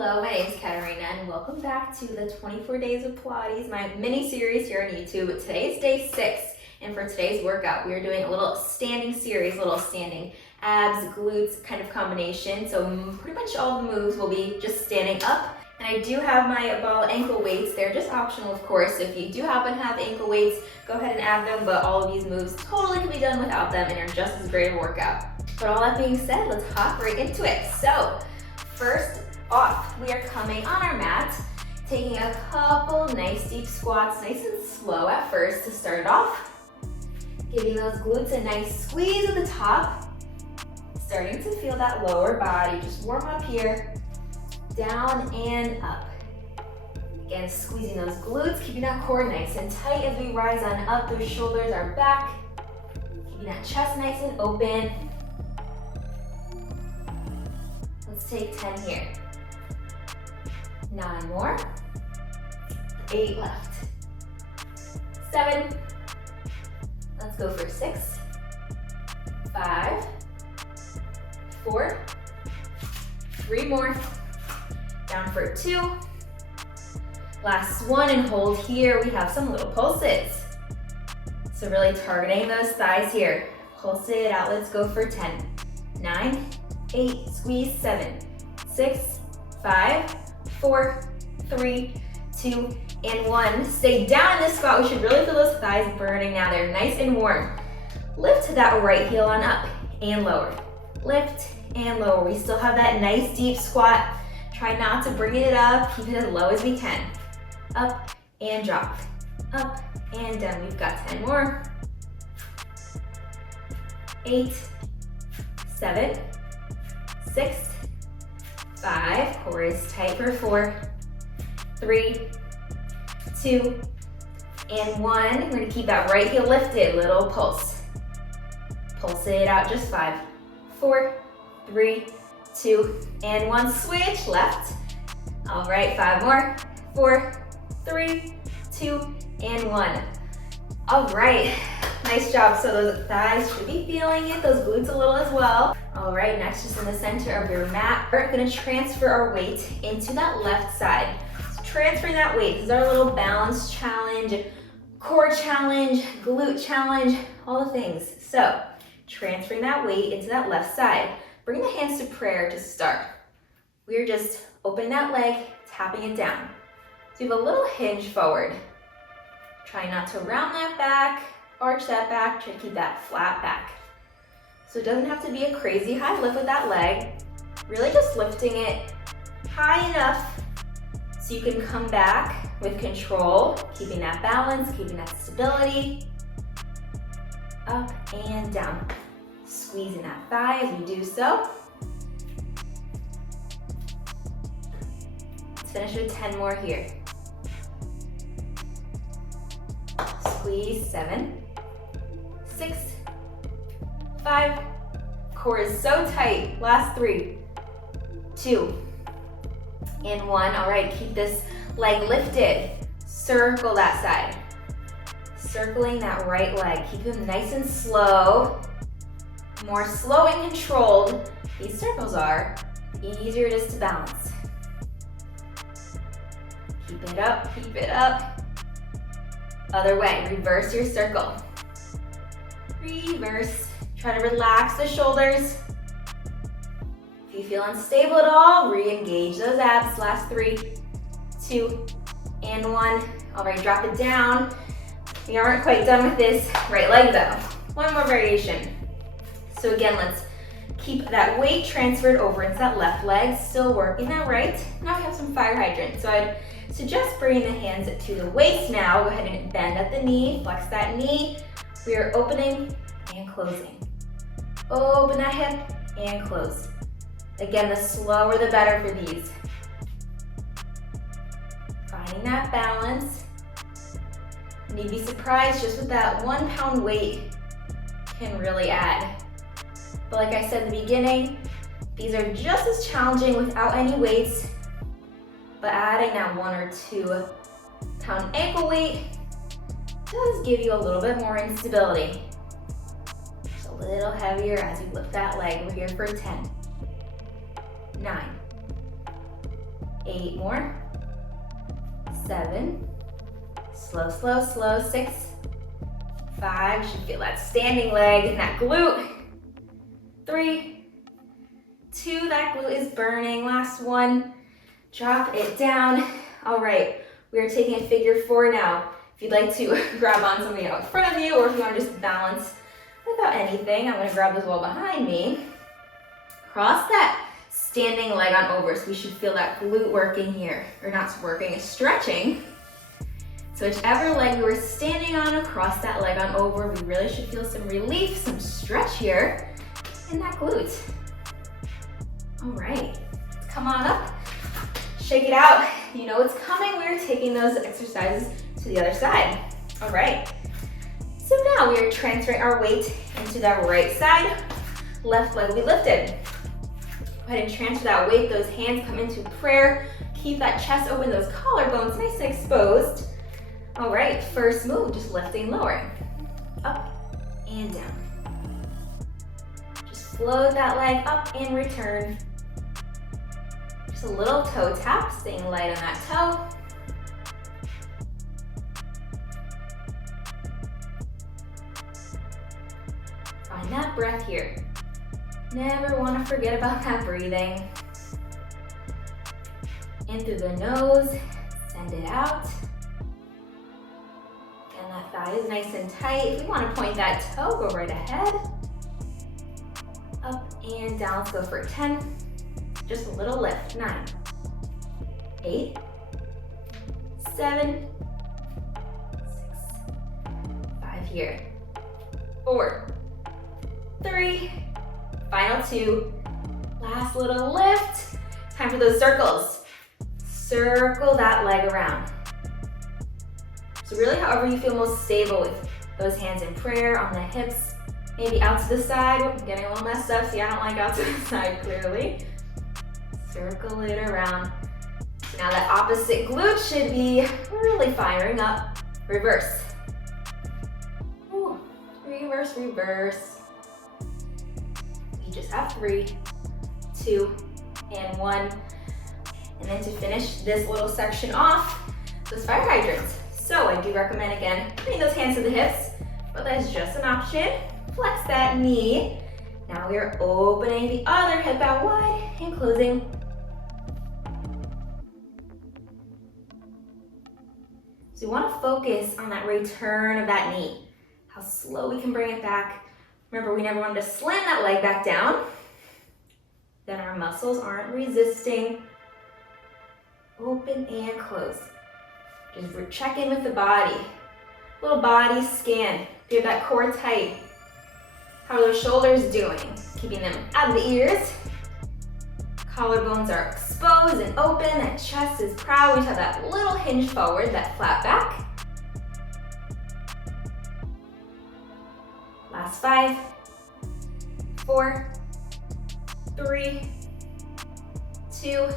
Hello, my name is Katarina and welcome back to the 24 Days of Pilates, my mini series here on YouTube. Today is day 6, and for today's workout, we are doing a little standing series, a little standing abs, glutes kind of combination. So pretty much all the moves will be just standing up. And I do have my ball ankle weights. They're just optional, of course. If you do happen to have ankle weights, go ahead and add them, but all of these moves totally can be done without them and are just as great a workout. But all that being said, let's hop right into it. So first off, we are coming on our mat, taking a couple nice deep squats, nice and slow at first to start it off. Giving those glutes a nice squeeze at the top. Starting to feel that lower body, just warm up here, down and up. Again, squeezing those glutes, keeping that core nice and tight as we rise on up. Those shoulders are back, keeping that chest nice and open. Let's take 10 here. 9 more. 8 left. 7. Let's go for 6. 5. 4. 3 more. Down for 2. Last one and hold here. We have some little pulses. So really targeting those thighs here. Pulse it out. Let's go for 10. 9, 8, squeeze, 7, 6, 5, 4, 3, 2, and 1. Stay down in this squat. We should really feel those thighs burning now. They're nice and warm. Lift that right heel on up and lower. Lift and lower. We still have that nice deep squat. Try not to bring it up. Keep it as low as we can. Up and drop. Up and down. We've got 10 more. 8, 7, 6, 5, core is tight for 4, 3, 2, and 1. We're gonna keep that right heel lifted, little pulse. Pulse it out, just 5, 4, 3, 2, and 1. Switch, left. All right, 5 more, 4, 3, 2, and 1. All right, nice job. So those thighs should be feeling it, those glutes a little as well. All right, next, just in the center of your mat, we're gonna transfer our weight into that left side. So transferring that weight, this is our little balance challenge, core challenge, glute challenge, all the things. So transferring that weight into that left side. Bring the hands to prayer to start. We're just opening that leg, tapping it down. So you have a little hinge forward. Try not to round that back, arch that back, try to keep that flat back. So it doesn't have to be a crazy high lift with that leg. Really just lifting it high enough so you can come back with control, keeping that balance, keeping that stability. Up and down. Squeezing that thigh as we do so. Let's finish with 10 more here. Squeeze, 7, 6, 5, core is so tight. Last 3, 2, and 1. All right, keep this leg lifted. Circle that side. Circling that right leg. Keep them nice and slow. The more slow and controlled these circles are, the easier it is to balance. Keep it up, keep it up. Other way, reverse your circle. Reverse. Try to relax the shoulders. If you feel unstable at all, re-engage those abs. Last 3, 2, and 1. All right, drop it down. We aren't quite done with this right leg though. One more variation. So again, let's keep that weight transferred over into that left leg, still working that right. Now we have some fire hydrant. So I'd suggest bringing the hands to the waist now. Go ahead and bend at the knee, flex that knee. We are opening and closing. Open that hip and close. Again, the slower the better for these. Finding that balance. And you'd be surprised just with that 1 pound weight can really add. But like I said in the beginning, these are just as challenging without any weights, but adding that 1 or 2 pound ankle weight does give you a little bit more instability. Just a little heavier as you lift that leg. We're here for 10, 9, 8 more. 7. Slow, slow, slow. 6. 5. You should feel that standing leg and that glute. 3. 2. That glute is burning. Last one. Drop it down. All right. We are taking a figure 4 now. If you'd like to grab on something out in front of you, or if you want to just balance without anything, I'm going to grab this wall behind me. Cross that standing leg on over, so we should feel that glute working here. Or not working, it's stretching. So whichever leg you were standing on, across that leg on over, we really should feel some relief, some stretch here in that glute. All right, come on up, shake it out. You know what's coming. We're taking those exercises to the other side. All right, so now we are transferring our weight into that right side. Left leg will be lifted. Go ahead and transfer that weight. Those hands come into prayer. Keep that chest open, those collarbones nice and exposed. All right, first move, just lifting, lowering. Up and down. Just float that leg up and return. Just a little toe tap, staying light on that toe. Find that breath here. Never want to forget about that breathing. In through the nose, send it out. And that thigh is nice and tight. If you want to point that toe, go right ahead. Up and down, let's go for 10. Just a little lift. 9, 8, 7, 6, 5 here. 4, 3, final 2. Last little lift. Time for those circles. Circle that leg around. So really, however you feel most stable with those hands in prayer on the hips, maybe out to the side. Oh, I'm getting a little messed up. See, I don't like out to the side clearly. Circle it around. So now that opposite glute should be really firing up. Reverse. Ooh, reverse, reverse. You just have 3, 2, and 1. And then to finish this little section off, those fire hydrants. So I do recommend, again, putting those hands to the hips, but that's just an option. Flex that knee. Now we are opening the other hip out wide and closing. So we want to focus on that return of that knee, how slow we can bring it back. Remember, we never wanted to slam that leg back down. Then our muscles aren't resisting. Open and close. Just check in with the body. Little body scan. Do you have that core tight? How are those shoulders doing? Keeping them out of the ears. Collarbones are exposed and open. That chest is proud. We just have that little hinge forward, that flat back. Last 5, 4, 3, 2,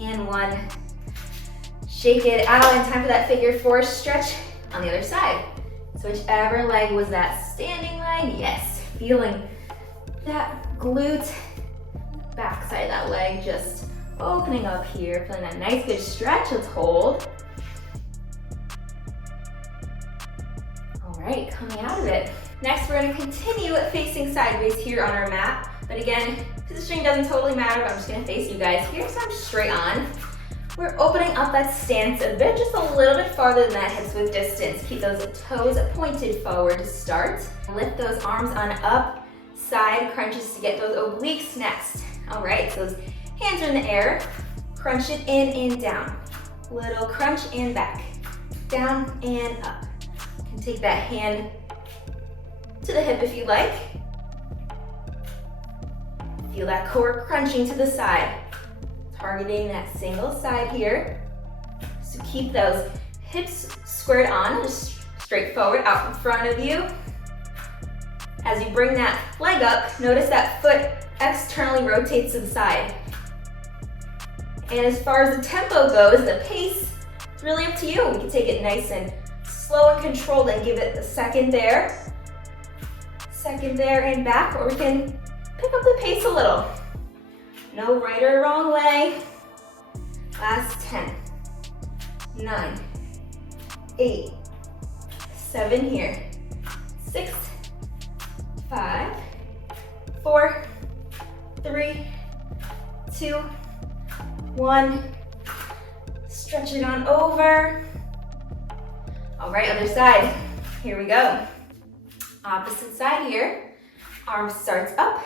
and 1. Shake it out, and time for that figure 4 stretch on the other side. So whichever leg was that standing leg, yes, feeling that glute, back side of that leg just opening up here, feeling that nice good stretch. Let's hold. All right, coming out of it. Next, we're going to continue facing sideways here on our mat. But again, positioning doesn't totally matter, but I'm just going to face you guys here, so I'm straight on. We're opening up that stance a bit, just a little bit farther than that, hips width distance. Keep those toes pointed forward to start. Lift those arms on up, side crunches to get those obliques next. All right, so those hands are in the air. Crunch it in and down. Little crunch and back. Down and up. You can take that hand to the hip if you like. Feel that core crunching to the side. Targeting that single side here. So keep those hips squared on, just straight forward out in front of you. As you bring that leg up, notice that foot externally rotates to the side. And as far as the tempo goes, the pace, it's really up to you. We can take it nice and slow and controlled and give it a second there and back, or we can pick up the pace a little. No right or wrong way. Last 10, 9, 8, 7 here, 6, 5, 4, 3, 2, 1. Stretch it on over. All right, other side. Here we go. Opposite side here. Arm starts up.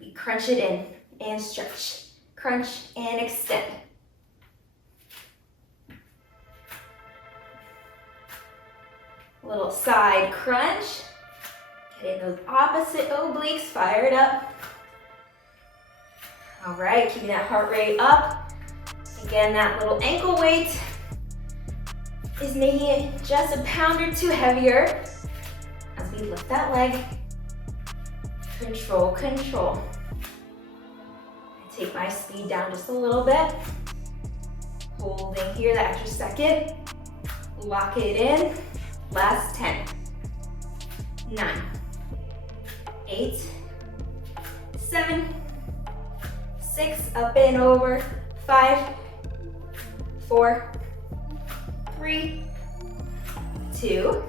We crunch it in and stretch. Crunch and extend. Little side crunch. Getting those opposite obliques fired up. All right, keeping that heart rate up. Again, that little ankle weight is making it just a pound or two heavier as we lift that leg. Control, control. I take my speed down just a little bit. Holding here that extra second. Lock it in. Last 10, 9, 8, 7, 6, up and over, 5, 4, 3, 2,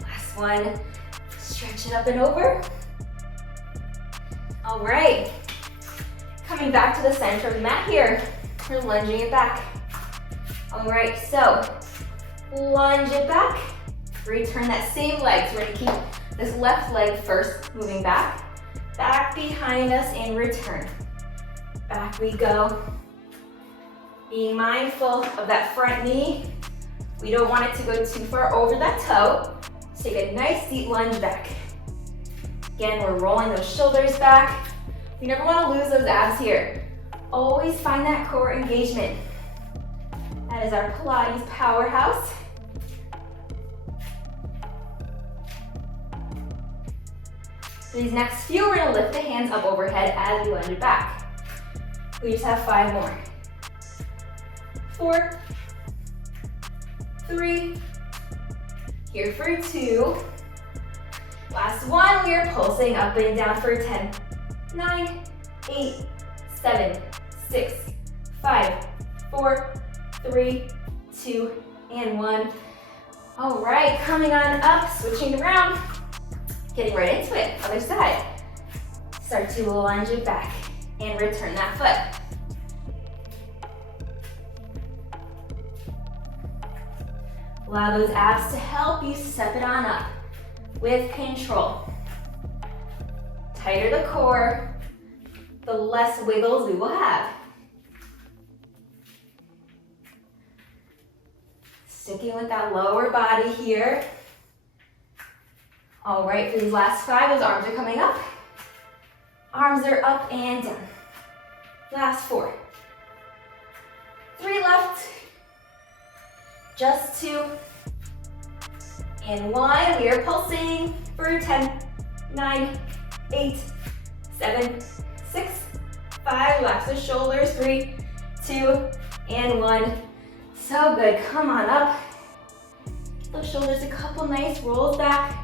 last one, stretch it up and over. All right, coming back to the center of the mat here, we're lunging it back. All right, so lunge it back, return that same leg. So we're gonna keep this left leg first, moving back behind us and return. Back we go. Being mindful of that front knee. We don't want it to go too far over that toe. So take a nice deep lunge back. Again, we're rolling those shoulders back. We never want to lose those abs here. Always find that core engagement. That is our Pilates powerhouse. For these next few, we're gonna lift the hands up overhead as we lunge it back. We just have 5 more. 4, 3, here for 2. Last one, we are pulsing up and down for 10, 9, 8, 7, 6, 5, 4, 3, 2, and 1. All right, coming on up, switching around, getting right into it, other side. Start to lunge it back and return that foot. Allow those abs to help you step it on up with control. Tighter the core, the less wiggles we will have. Sticking with that lower body here. All right, for these last 5, those arms are coming up. Arms are up and down. Last 4. 3 left. Just 2. And 1. We are pulsing for 10, 9, 8, 7, 6, 5. Relax the shoulders. 3, 2, and 1. So good. Come on up. Get those shoulders a couple nice rolls back.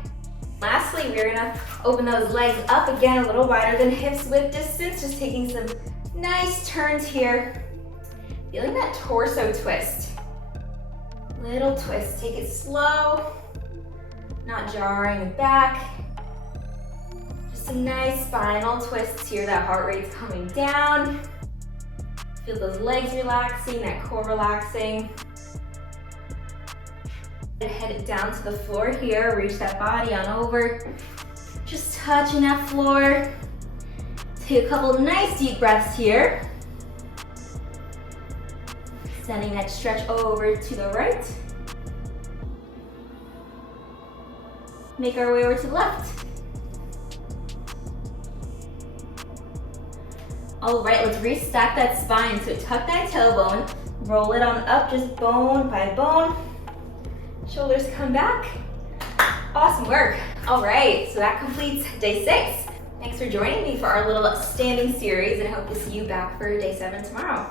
Lastly, we're gonna open those legs up again, a little wider than hips width distance, just taking some nice turns here. Feeling that torso twist. Little twist, take it slow, not jarring back. Just some nice spinal twists here, that heart rate's coming down. Feel those legs relaxing, that core relaxing. Head it down to the floor here, reach that body on over. Just touching that floor. Take a couple nice deep breaths here. Sending that stretch over to the right. Make our way over to the left. All right, let's restack that spine. So tuck that tailbone, roll it on up, just bone by bone. Shoulders come back. Awesome work. All right, so that completes day 6. Thanks for joining me for our little standing series, and I hope to see you back for day 7 tomorrow.